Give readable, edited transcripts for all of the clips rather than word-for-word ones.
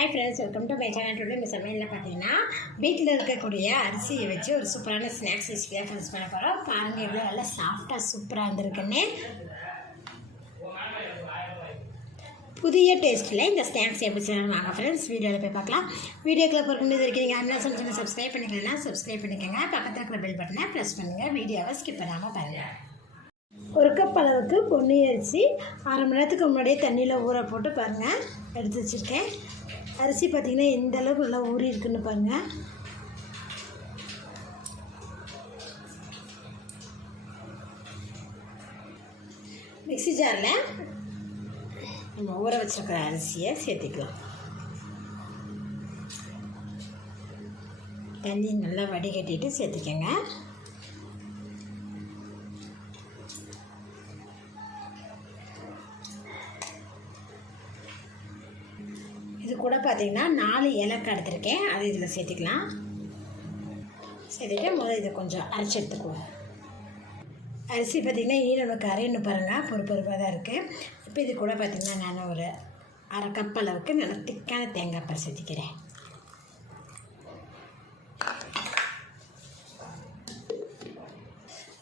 Hi friends, welcome to my channel. Today இந்த சமையலில் பார்த்தீங்கன்னா வீட்டில் இருக்கக்கூடிய அரிசியை வச்சு ஒரு சூப்பரான ஸ்நாக்ஸ் ரெசிபியாக ஃப்ரெண்ட்ஸ் பண்ண போகிறோம். பாருங்கள் எவ்வளோ நல்லா சாஃப்டாக சூப்பராக இருந்திருக்குன்னு. புதிய டேஸ்ட்டில் இந்த ஸ்நாக்ஸ் எப்படி செய்யணும் வாங்க ஃப்ரெண்ட்ஸ் வீடியோவில் போய் பார்க்கலாம். வீடியோக்குள்ளே போகிறது இருக்கீங்க அப்படின்னா சொல்லுங்கள், சப்ஸ்கிரைப் பண்ணிக்கலன்னா சப்ஸ்கிரைப் பண்ணிக்கோங்க. பக்கத்தில் இருக்கிற பெல் பட்டனை ப்ரெஸ் பண்ணுங்கள். வீடியோவை ஸ்கிப் பண்ணாமல் பாருங்கள். ஒரு கப் அளவுக்கு பொன்னி அரிசி அரை மணி நேரத்துக்கு முன்னாடியே தண்ணியில் ஊற போட்டு பாருங்கள் எடுத்து வச்சுருக்கேன். அரிசி பார்த்திங்கன்னா எந்த அளவுக்கு நல்லா ஊறி இருக்குன்னு பாருங்கள். மிக்ஸி ஜாரில் நம்ம ஊற வச்சுருக்கிற அரிசியை சேர்த்துக்கலாம். தண்ணி நல்லா வடிகட்டிட்டு சேர்த்துக்கங்க. இது கூட பார்த்திங்கன்னா 4 ஏலக்காய் எடுத்துருக்கேன், அது இதில் சேர்த்துக்கலாம். சேர்த்துட்டு முதல்ல இதை கொஞ்சம் அரைச்சி எடுத்துக்குவோம். அரிசி பார்த்திங்கன்னா நமக்கு அரையணும் பாருங்கள், பொறுப்பாக தான் இருக்குது. இப்போ இது கூட பார்த்திங்கன்னா நான் ஒரு அரை கப் அளவுக்கு நல்லா திக்கான தேங்காய் பால் சேர்த்துக்கிறேன்.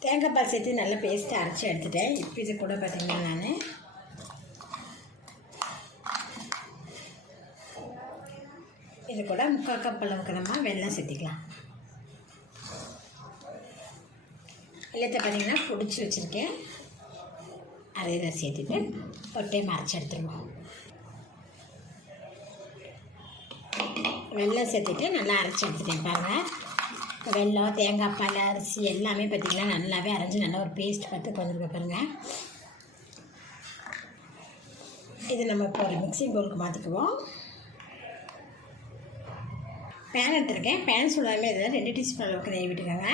தேங்காய் பால் சேர்த்து நல்லா பேஸ்ட்டு அரைச்சி எடுத்துட்டேன். இப்போ இது கூட பார்த்திங்கன்னா நான் இது கூட 3/4 கப் அளவுக்கு நம்ம வெல்லம் சேர்த்திக்கலாம். வெள்ளத்தை பார்த்திங்கன்னா பிடிச்சி வச்சுருக்கேன், அதை இதை சேர்த்துட்டு ஒரு டைம் அரைச்சி எடுத்துருவோம். வெல்லம் சேர்த்துட்டு நல்லா அரைச்சி எடுத்துட்டேன் பாருங்கள். வெல்லம், தேங்காய் பால், அரிசி எல்லாமே பார்த்திங்கன்னா நல்லாவே அரைஞ்சி நல்லா ஒரு பேஸ்ட் பார்த்து வந்துருக்க பாருங்கள். இது நம்ம இப்போ ஒரு மிக்ஸி பவுலுக்கு மாற்றிக்குவோம். பேன் எடுத்துருக்கேன். பேன் சூடாமே இதில் 2 டீஸ்பூன் அளவுக்கு நெய் விட்டுக்கோங்க.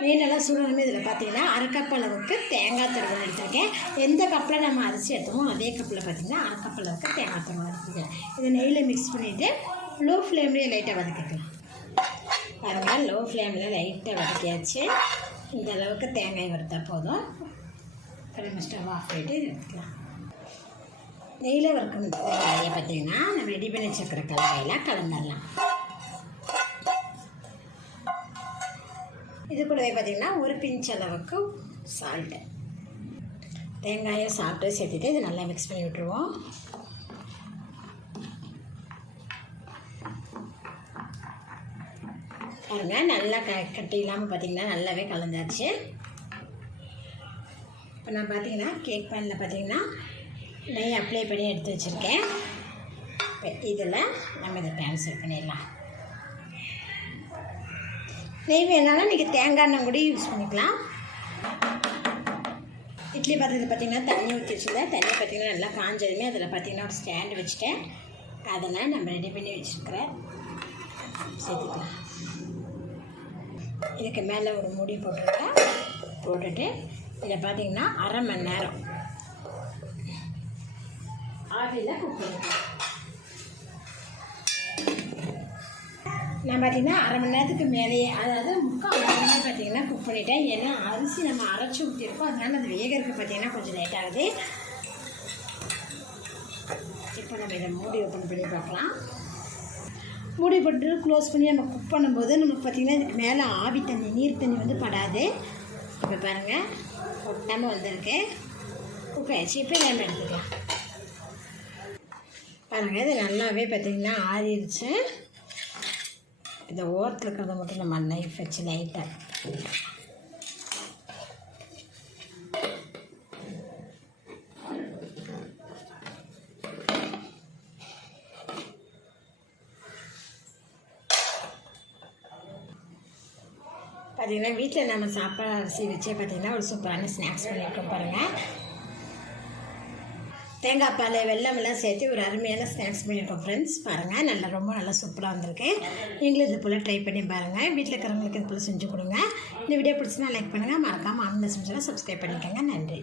நெய் நல்லா சூடாமே இதில் பார்த்தீங்கன்னா அரை கப் அளவுக்கு தேங்காய் துருவல் எடுத்துருக்கேன். எந்த கப்பில் நம்ம அரிசி எடுத்தோமோ அதே கப்பில் பார்த்திங்கன்னா அரை கப் அளவுக்கு தேங்காய் துருவல் எடுத்துருக்கேன். இதை நெய்யில் மிக்ஸ் பண்ணிவிட்டு லோ ஃப்ளேம்லேயே லைட்டாக வதக்கிக்கலாம். பாருங்கள், லோ ஃப்ளேமில் லைட்டாக வதக்கியாச்சு. இந்த அளவுக்கு தேங்காய் வறுத்தா போதும். நம்ம ஸ்டவ் ஆஃப் பண்ணிவிட்டு எடுத்துக்கலாம். நெய்யில் வறுக்கும் தேங்காயை பார்த்திங்கன்னா நம்ம ரெடி பண்ணி வச்சுருக்கிற கலவையில் கலந்துடலாம். இது கூடவே பார்த்திங்கன்னா ஒரு பிஞ்ச் அளவுக்கு சால்ட்டு, தேங்காயும் சால்ட்டும் சேர்த்துட்டு இது நல்லா மிக்ஸ் பண்ணி விட்டுருவோம். பாருங்கள், நல்லா கட்டி இல்லாமல் பார்த்திங்கன்னா நல்லாவே கலந்தாச்சு. இப்போ நான் பார்த்திங்கன்னா கேக் பேனில் பார்த்திங்கன்னா நெய் அப்ளை பண்ணி எடுத்து வச்சுருக்கேன். இப்போ இதில் நம்ம இதை ட்ரான்ஸ்ஃபர் பண்ணிடலாம். நெய் வேணாலும் நீங்கள் தேங்காய் எண்ணெய் கூட யூஸ் பண்ணிக்கலாம். இட்லி பாத்திரத்தில் பார்த்திங்கன்னா தண்ணி ஊற்றி வச்சுருந்தேன். தண்ணி பார்த்திங்கன்னா நல்லா காஞ்சதுமே அதில் பார்த்திங்கன்னா ஒரு ஸ்டாண்டு வச்சுட்டேன். அதெல்லாம் நம்ம ரெடி பண்ணி வச்சுருக்கிறேன் சேர்த்துக்கலாம். இதுக்கு மேலே ஒரு மூடி போட்டுருக்கேன். போட்டுட்டு இதை பார்த்திங்கன்னா அரை மணி நேரம் ஆவியில் குக் பண்ணிக்கலாம். நான் பார்த்திங்கன்னா அரை மணி நேரத்துக்கு மேலேயே, அதாவது 3/4 மணி நேரம் பார்த்திங்கன்னா குக் பண்ணிட்டேன். ஏன்னா அரிசி நம்ம அரைச்சி ஊற்றிருக்கோம், அதனால் அது வேகிறதுக்கு பார்த்திங்கன்னா கொஞ்சம் லேட் ஆகுது. இப்போ நம்ம இதை மூடி ஓப்பன் பண்ணி பார்க்கலாம். மூடி போட்டு க்ளோஸ் பண்ணி நம்ம குக் பண்ணும்போது நமக்கு பார்த்திங்கன்னா இதுக்கு மேலே ஆவி தண்ணி, நீர் தண்ணி வந்து படாது. இப்போ பாருங்கள், ஒட்டாமல் வந்திருக்கு, குக் ஆகிடுச்சு. இப்போ நம்ம எடுத்துக்கலாம். பாருங்கள், இது நல்லாவே பார்த்திங்கன்னா ஆறிடுச்சு. இந்த ஓரத்தில் இருக்கிறத மட்டும் நம்ம நைஃப் வச்சு லைட்டாக பார்த்திங்கன்னா வீட்டில் நம்ம சாப்பாடு அரிசி வச்சே பார்த்திங்கன்னா ஒரு சூப்பரான ஸ்நாக்ஸ் பண்ணியிருக்கோம் பாருங்கள். தேங்காய் பால், வெல்லம் எல்லாம் சேர்த்து ஒரு அருமையான ஸ்நாக்ஸ் பண்ணியிருக்கோம் ஃப்ரெண்ட்ஸ். பாருங்கள், ரொம்ப நல்லா சூப்பராக வந்திருக்கு. நீங்களும் இது போல் ட்ரை பண்ணி பாருங்கள். வீட்டில் இருக்கிறவங்களுக்கு இது போல் செஞ்சு கொடுங்க. இந்த வீடியோ பிடிச்சினா லைக் பண்ணுங்கள், மறக்காமல் ஆன்லைன் செஞ்சால் சப்ஸ்கிரைப் பண்ணிக்கோங்க. நன்றி.